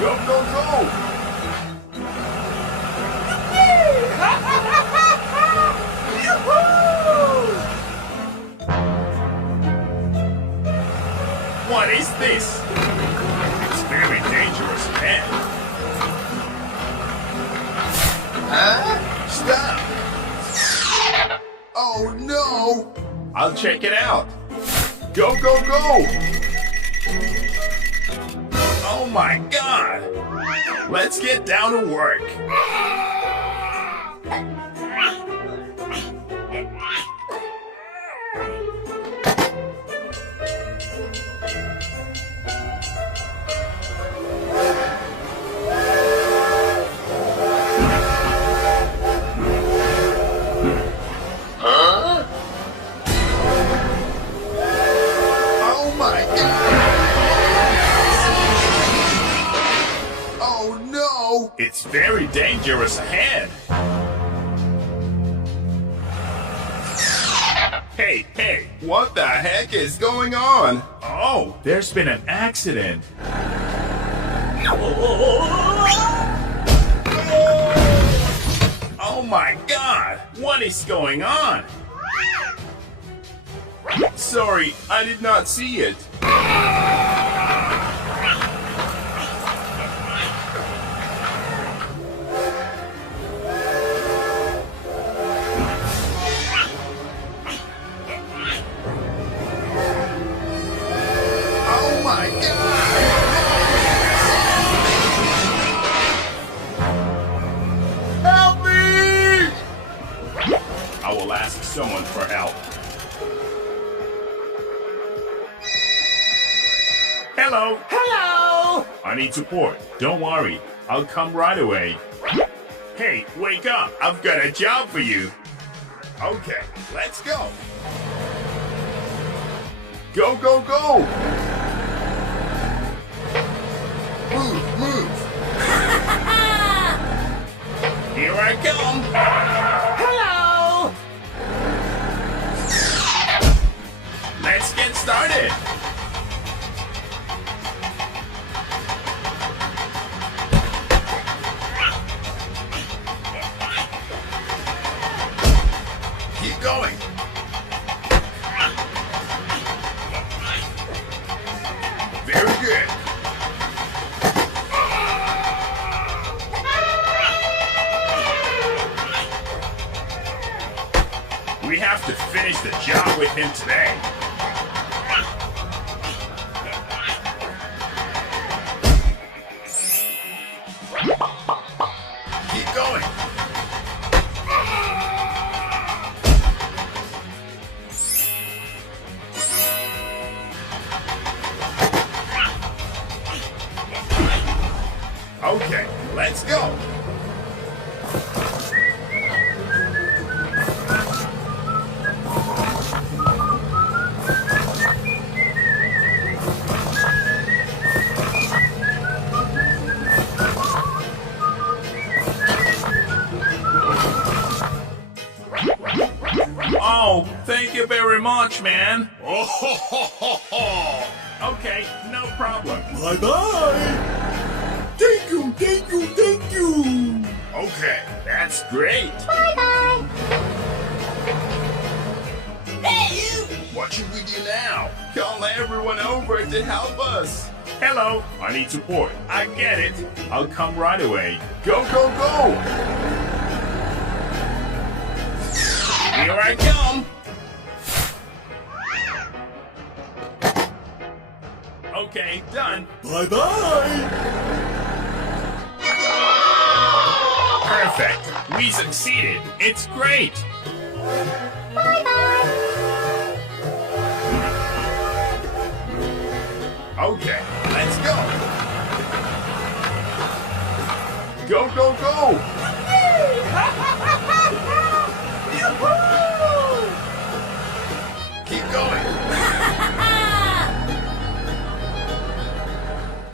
Go, go, go! What is this? It's very dangerous, man. Stop! Oh no! I'll check it out. Go, go, go! Oh my God! Let's get down to work. Oh my God! Oh no! It's very dangerous ahead. Hey, hey, what the heck is going on? Oh, there's been an accident. Oh my God, what is going on? Sorry, I did not see it. Oh my God! Help me! I will ask someone for help. Hello! Hello! I need support. Don't worry. I'll come right away. Hey, wake up! I've got a job for you. Okay, let's go. Go, go, go! Move, move! Here I come! Hello! Let's get started! Keep going! Very good! We have to finish the job with him today. Keep going! Okay, let's go! Oh, thank you very much, man. Oh, ho, ho, ho, ho. Okay, no problem. Bye-bye. Thank you, thank you, thank you. Okay, that's great. Bye-bye. Hey, you! What should we do now? Call everyone over to help us. Hello, I need support. I get it. I'll come right away. Go, go, go! Here I come. Okay, done. Bye-bye. Perfect. We succeeded. It's great. Bye-bye. Okay, let's go. Go, go, go.